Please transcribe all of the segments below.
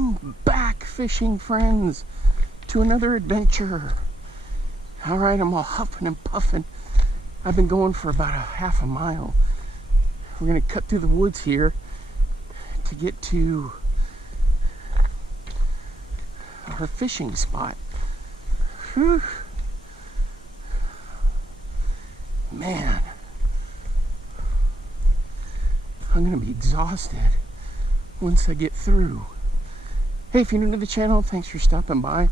Welcome back, fishing friends, to another adventure. All right, I'm all huffing and puffing. I've been going for about a half a mile. We're gonna cut through the woods here to get to our fishing spot. Whew. Man, I'm gonna be exhausted once I get through. Hey, if you're new to the channel, thanks for stopping by.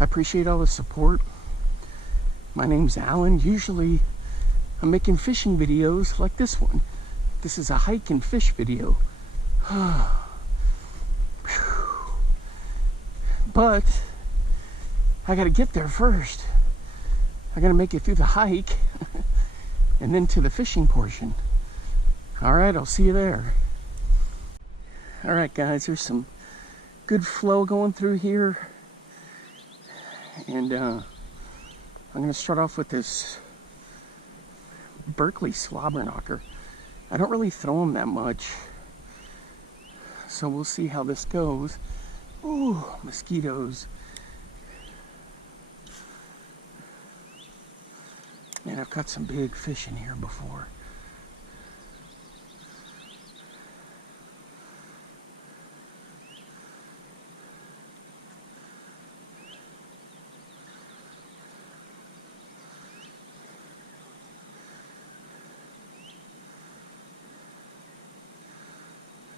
I appreciate all the support. My name's Alan. Usually I'm making fishing videos like this one. This is a hike and fish video. But I gotta get there first. I gotta make it through the hike and then to the fishing portion. All right, I'll see you there. All right, guys, there's some good flow going through here. And I'm gonna start off with this Berkeley slobber knocker. I don't really throw them that much, so we'll see how this goes. Ooh, mosquitoes. Man, I've caught some big fish in here before.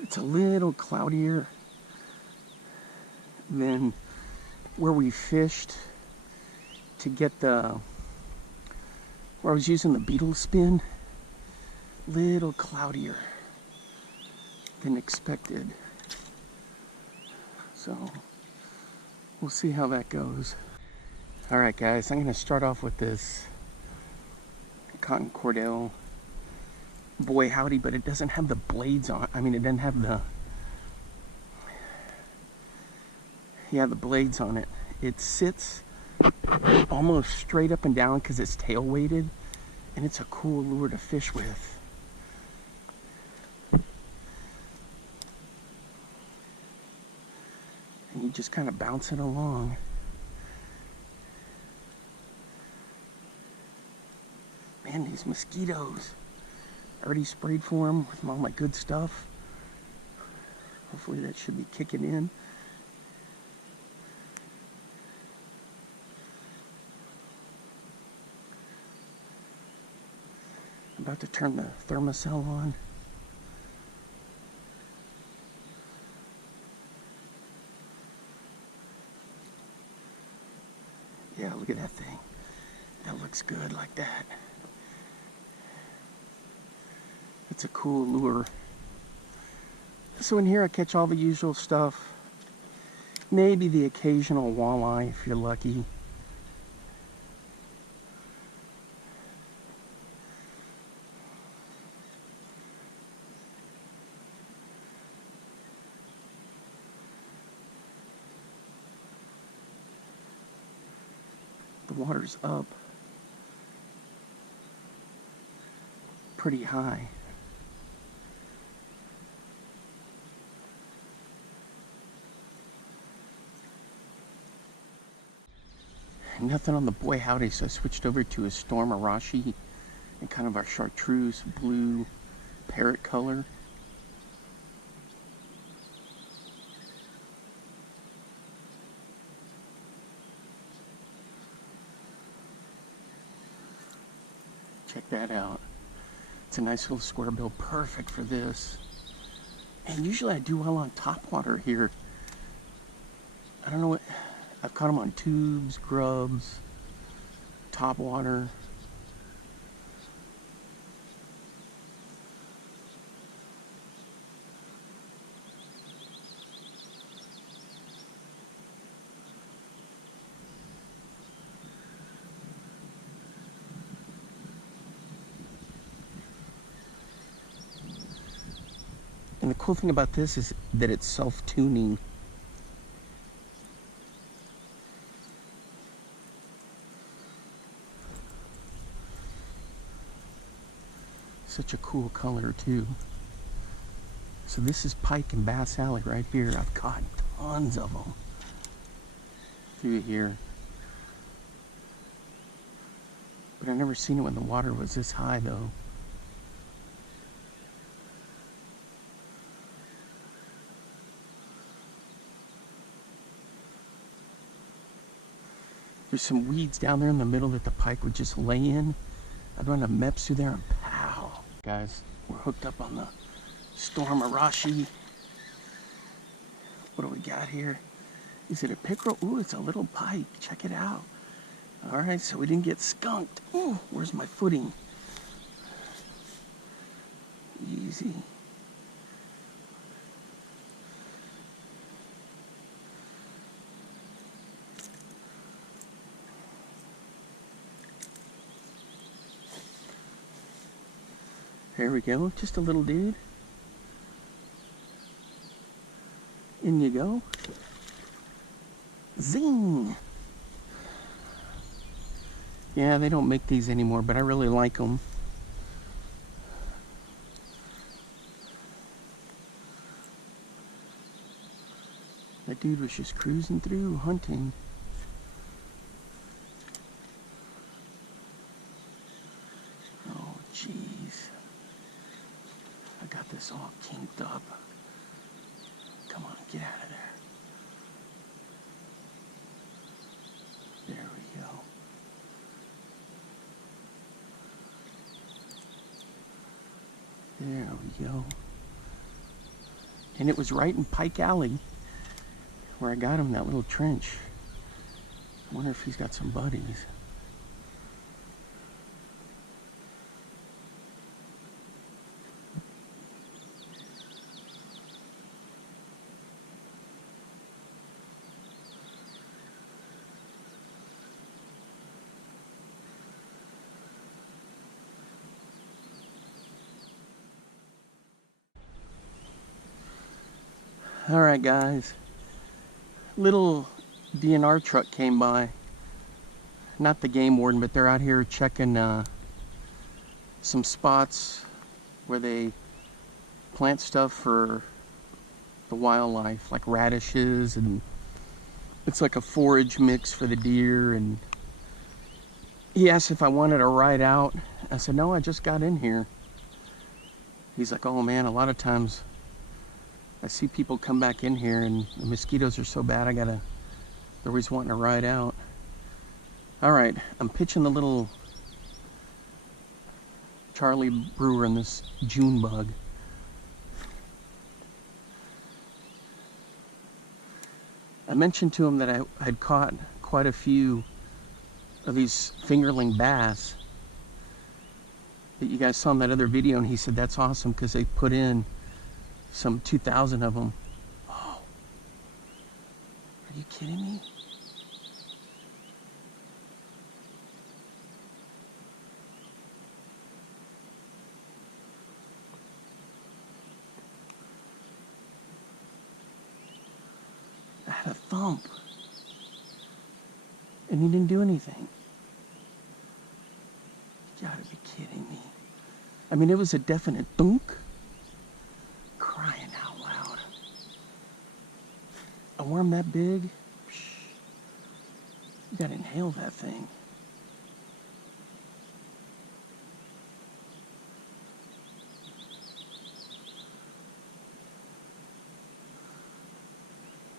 It's a little cloudier than where we fished to get the, where I was using the beetle spin. Little cloudier than expected. So we'll see how that goes. All right, guys, I'm gonna start off with this cotton cordell. Boy howdy, but it doesn't have the blades on. I mean, it doesn't have the, the blades on it. It sits almost straight up and down because it's tail weighted, and it's a cool lure to fish with. And you just kind of bounce it along. Man, these mosquitoes. I already sprayed for them with all my good stuff. Hopefully that should be kicking in. I'm about to turn the thermocell on. Yeah, look at that thing. That looks good like that. It's a cool lure. So in here I catch all the usual stuff. Maybe the occasional walleye if you're lucky. The water's up pretty high. Nothing on the boy howdy, so I switched over to a Storm Arashi and kind of our chartreuse blue parrot color. Check that out. It's a nice little square bill, perfect for this. And usually I do well on topwater here. I don't know what, I've caught them on tubes, grubs, topwater. And the cool thing about this is that it's self-tuning. Such a cool color too. So this is pike and bass alley right here. I've caught tons of them through here. But I've never seen it when the water was this high though. There's some weeds down there in the middle that the pike would just lay in. I'd run a MEPS through there and pow. Guys, we're hooked up on the Storm Arashi. What do we got here? Is it a pickerel? Ooh, it's a little pike. Check it out. All right, so we didn't get skunked. Ooh, where's my footing? Easy. There we go, just a little dude. In you go. Zing! Yeah, they don't make these anymore, but I really like them. That dude was just cruising through, hunting. Oh, jeez. I got this all kinked up. Come on, get out of there. There we go. There we go. And it was right in Pike Alley where I got him, that little trench. I wonder if he's got some buddies. All right, guys. Little DNR truck came by. Not the game warden, but they're out here checking some spots where they plant stuff for the wildlife, like radishes, and it's like a forage mix for the deer. And he asked if I wanted to ride out. I said, no, I just got in here. He's like, oh man, a lot of times I see people come back in here and the mosquitoes are so bad they're always wanting to ride out. All right, I'm pitching the little Charlie Brewer in this June bug. I mentioned to him that I had caught quite a few of these fingerling bass that you guys saw in that other video, and he said that's awesome because they put in some 2,000 of them. Oh, are you kidding me? I had a thump, and he didn't do anything. You gotta be kidding me. I mean, it was a definite thunk. Crying out loud. A worm that big? You gotta inhale that thing.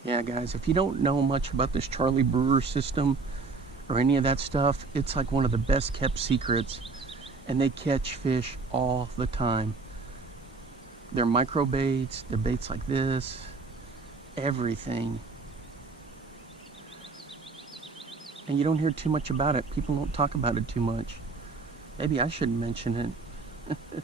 Yeah, guys, if you don't know much about this Charlie Brewer system or any of that stuff, it's like one of the best kept secrets, and they catch fish all the time. They're micro baits, they're baits like this, everything. And you don't hear too much about it. People don't talk about it too much. Maybe I shouldn't mention it.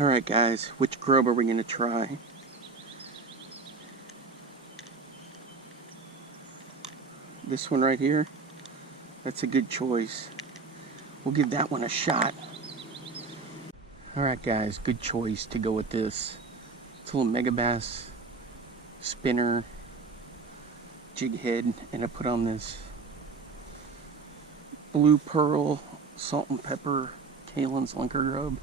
Alright guys, which grub are we going to try? This one right here? That's a good choice. We'll give that one a shot. Alright guys, good choice to go with this. It's a little Mega Bass spinner jig head, and I put on this blue pearl salt and pepper Kalen's Lunker Grub.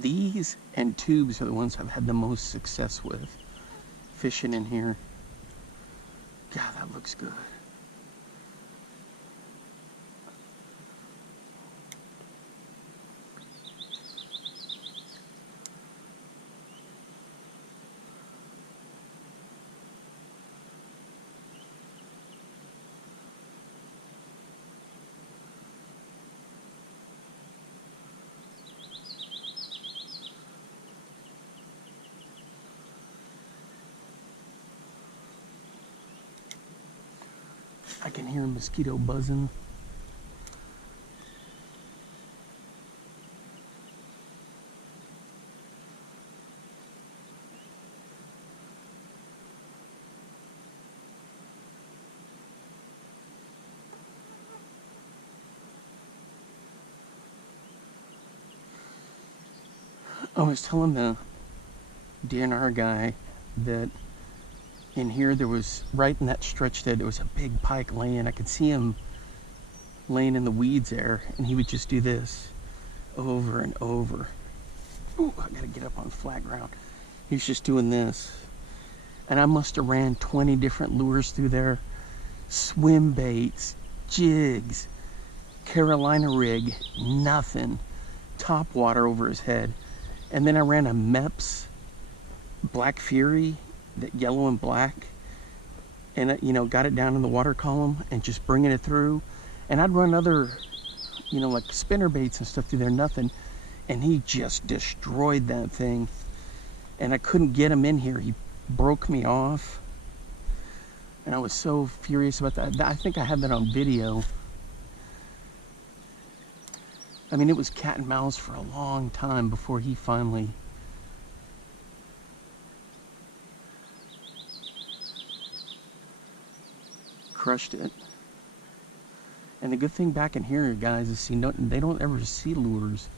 These and tubes are the ones I've had the most success with fishing in here. God, that looks good. I can hear a mosquito buzzing. I was telling the DNR guy that in here there was, right in that stretch there was a big pike laying. I could see him laying in the weeds there, and he would just do this over and over. Ooh, I gotta get up on flat ground. He's just doing this. And I must have ran 20 different lures through there. Swim baits, jigs, Carolina rig, nothing. Top water over his head. And then I ran a Mepps Black Fury, that yellow and black, and you know, got it down in the water column and just bringing it through. And I'd run other, you know, like spinner baits and stuff through there, nothing. And he just destroyed that thing. And I couldn't get him in here. He broke me off. And I was so furious about that. I think I had that on video. I mean, it was cat and mouse for a long time before he finally crushed it. And the good thing back in here, guys, is they don't ever see lures.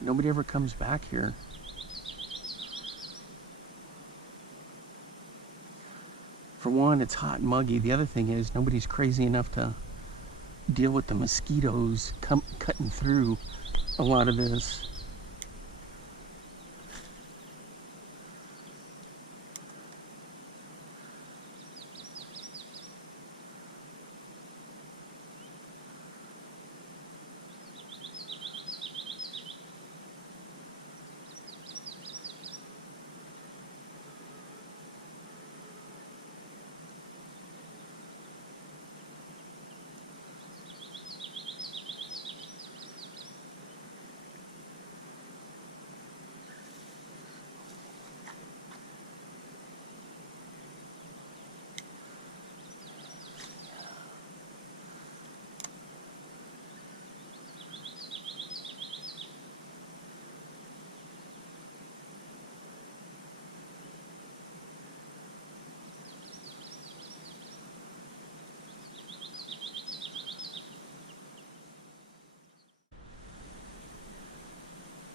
Nobody ever comes back here. For one, it's hot and muggy. The other thing is nobody's crazy enough to deal with the mosquitoes cutting through a lot of this.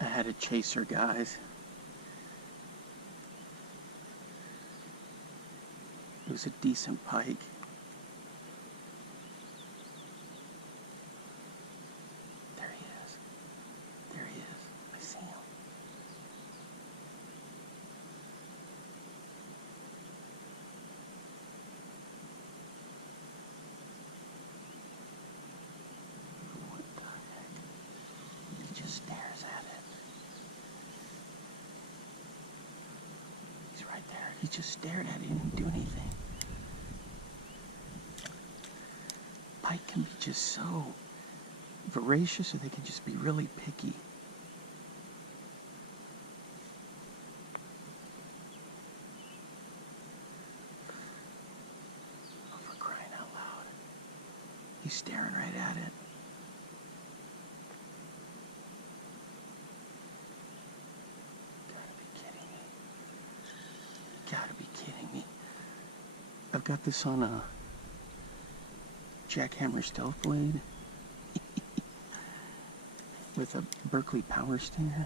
I had a chaser, guys. It was a decent pike. There he is. There he is. I see him. What the heck? He just stares at it. He's right there. He just stared at it. He didn't do anything. Pike can be just so voracious, or they can just be really picky. He's staring right at it. Gotta be kidding me. Gotta be kidding me. I've got this on a jackhammer stealth blade with a Berkeley power stinger.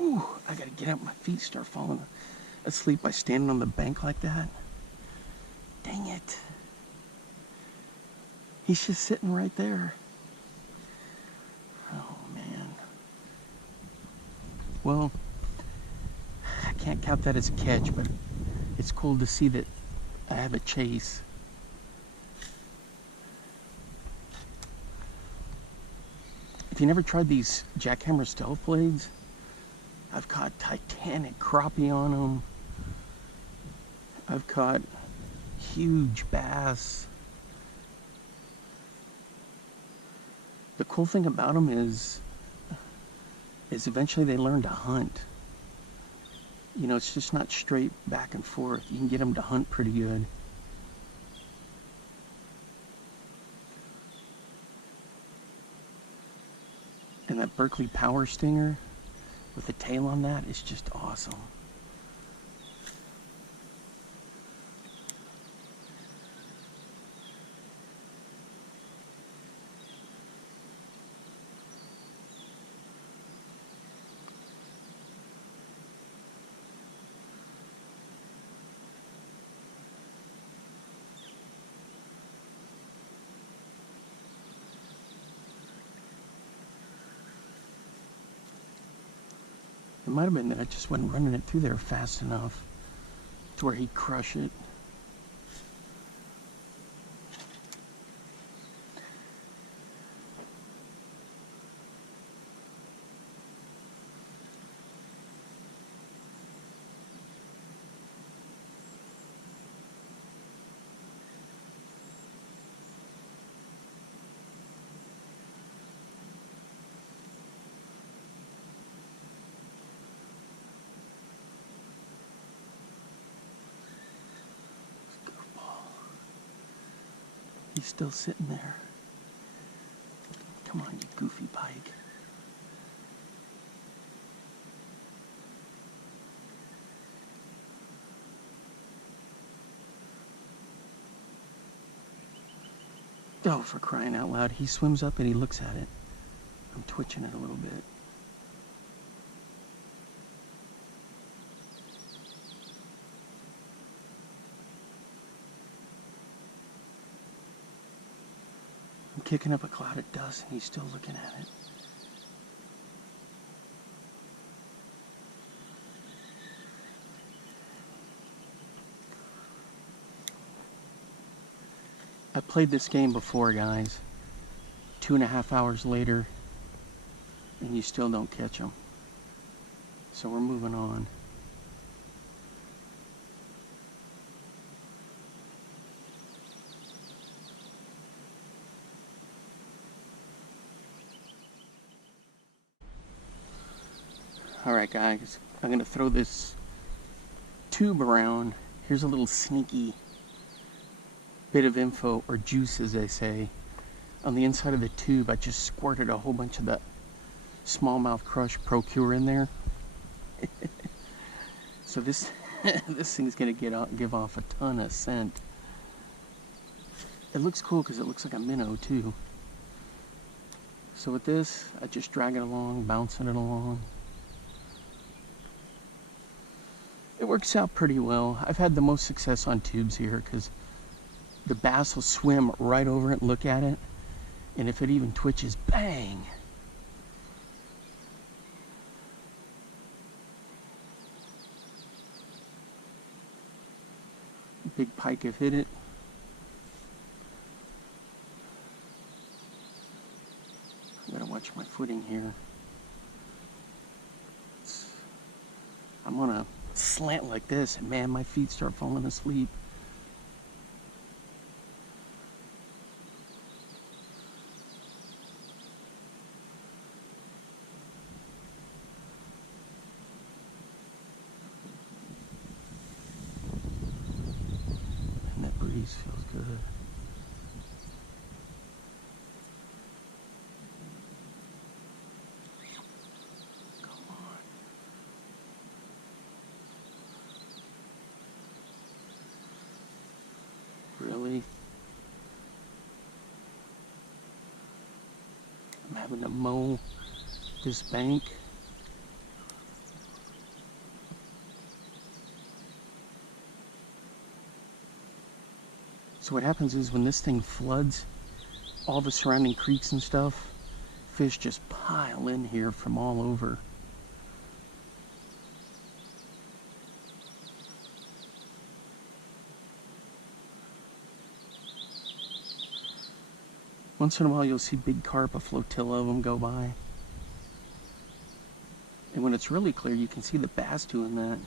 Ooh, I gotta get up. My feet start falling asleep by standing on the bank like that. Dang it. He's just sitting right there. Oh, man. Well, I can't count that as a catch, but it's cool to see that I have a chase. If you never tried these jackhammer stealth blades, I've caught Titanic crappie on them. I've caught huge bass. The cool thing about them is eventually they learn to hunt. You know, it's just not straight back and forth. You can get them to hunt pretty good. And that Berkeley power stinger with the tail on that is just awesome. It might have been that I just wasn't running it through there fast enough to where he'd crush it. He's still sitting there. Come on, you goofy pike. Oh, for crying out loud. He swims up and he looks at it. I'm twitching it a little bit. I'm kicking up a cloud of dust and he's still looking at it. I played this game before, guys. 2.5 hours later, and you still don't catch them. So we're moving on. Alright guys, I'm going to throw this tube around. Here's a little sneaky bit of info, or juice as they say. On the inside of the tube, I just squirted a whole bunch of the smallmouth crush Procure in there. So this this thing's going to give off a ton of scent. It looks cool because it looks like a minnow too. So with this, I just drag it along, bouncing it along. It works out pretty well. I've had the most success on tubes here because the bass will swim right over it and look at it. And if it even twitches, bang! big pike have hit it. I gotta watch my footing here. I'm gonna slant like this, and man, my feet start falling asleep. And that breeze feels good. Really? I'm having to mow this bank. So what happens is when this thing floods, all the surrounding creeks and stuff, fish just pile in here from all over. Once in a while you'll see big carp, a flotilla of them go by. And when it's really clear, you can see the bass doing that.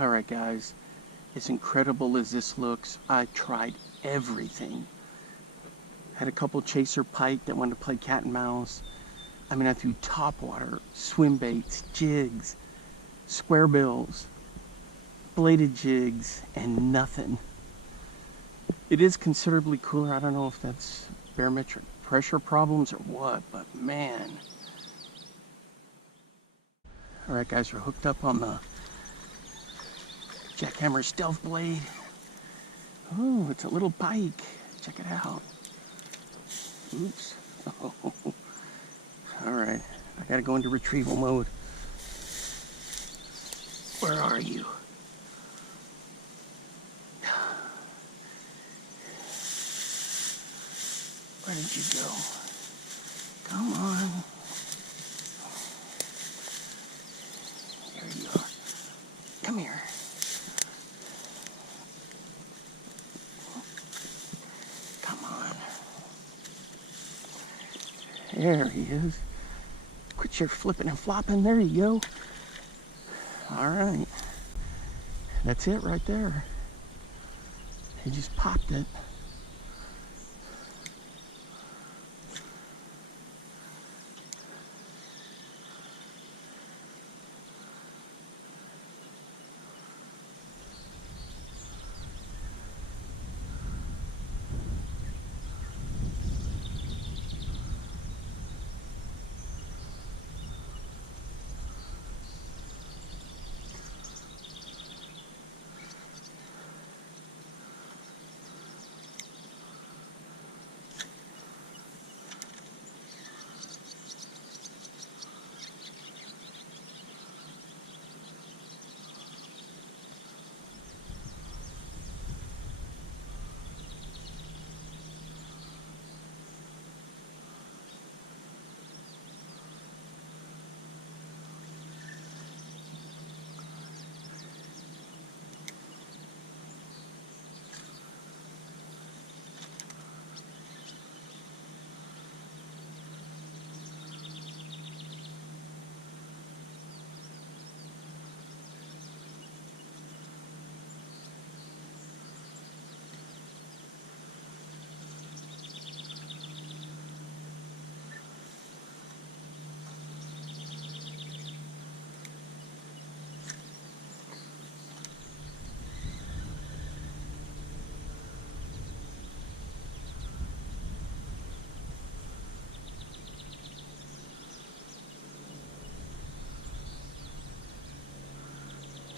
Alright guys, as incredible as this looks, I tried everything. Had a couple chaser pike that wanted to play cat and mouse. I mean, I threw topwater, swim baits, jigs, square bills, bladed jigs, and nothing. It is considerably cooler. I don't know if that's barometric pressure problems or what, but man. Alright guys, we're hooked up on the jackhammer stealth blade. Oh, it's a little pike. Check it out. Oops. Oh. Alright, I gotta go into retrieval mode. Where are you? Where did you go? Come on. There you are. Come here. Come on. There he is. Quit your flipping and flopping. There you go. Alright. That's it right there. He just popped it.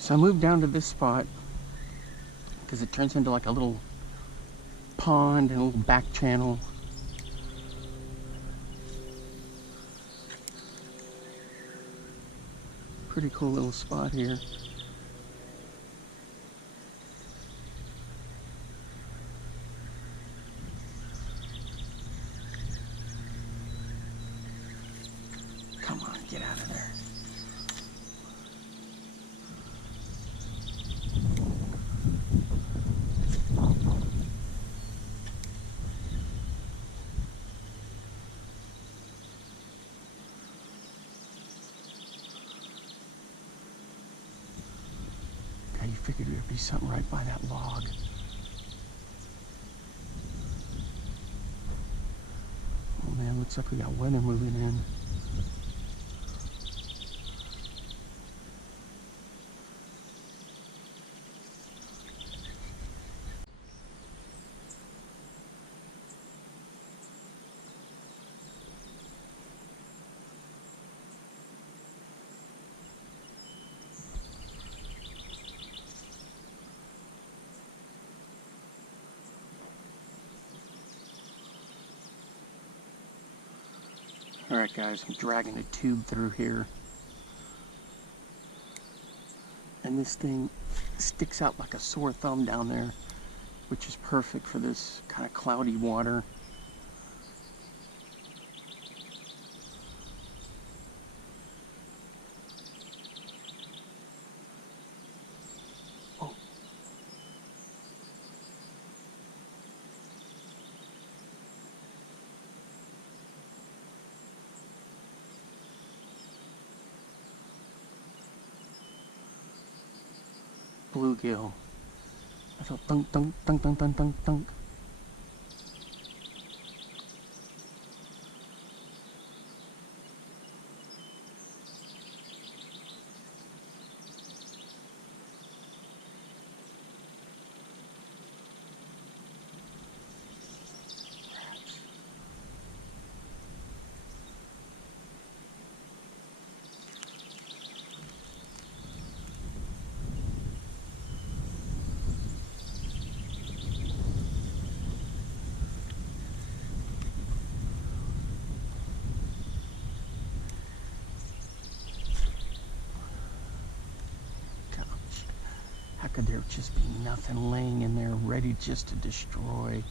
So I moved down to this spot because it turns into like a little pond and a little back channel. Pretty cool little spot here. Come on, get out of there. Okay, you figured there'd be something right by that log. Oh man, looks like we got weather moving in. Alright guys, I'm dragging a tube through here. And this thing sticks out like a sore thumb down there, which is perfect for this kind of cloudy water. Oh. Bluegill. I thought thunk, thunk, thunk, thunk, thunk, thunk, thunk. How could there just be nothing laying in there ready just to destroy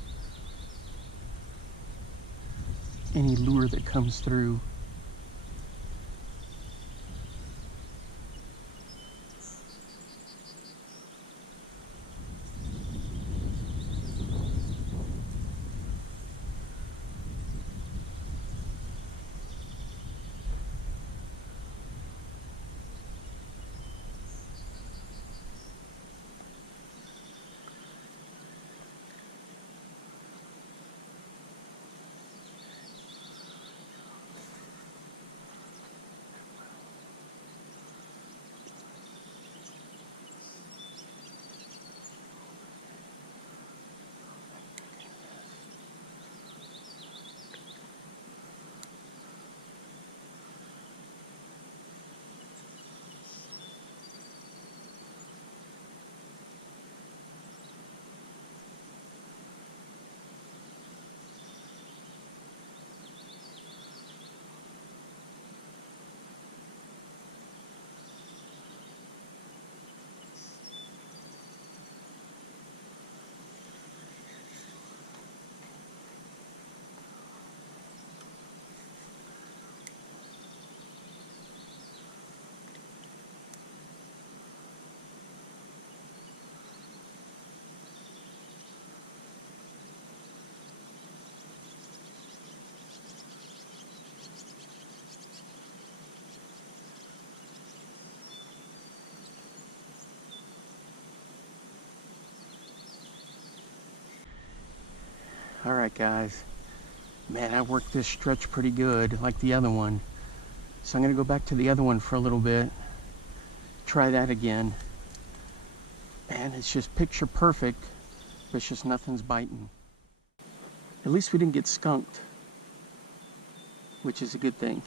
any lure that comes through? Alright guys, man, I worked this stretch pretty good, like the other one. So I'm going to go back to the other one for a little bit, try that again. And it's just picture perfect, but it's just nothing's biting. At least we didn't get skunked, which is a good thing.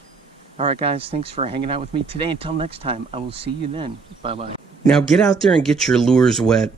Alright guys, thanks for hanging out with me today. Until next time, I will see you then. Bye-bye. Now get out there and get your lures wet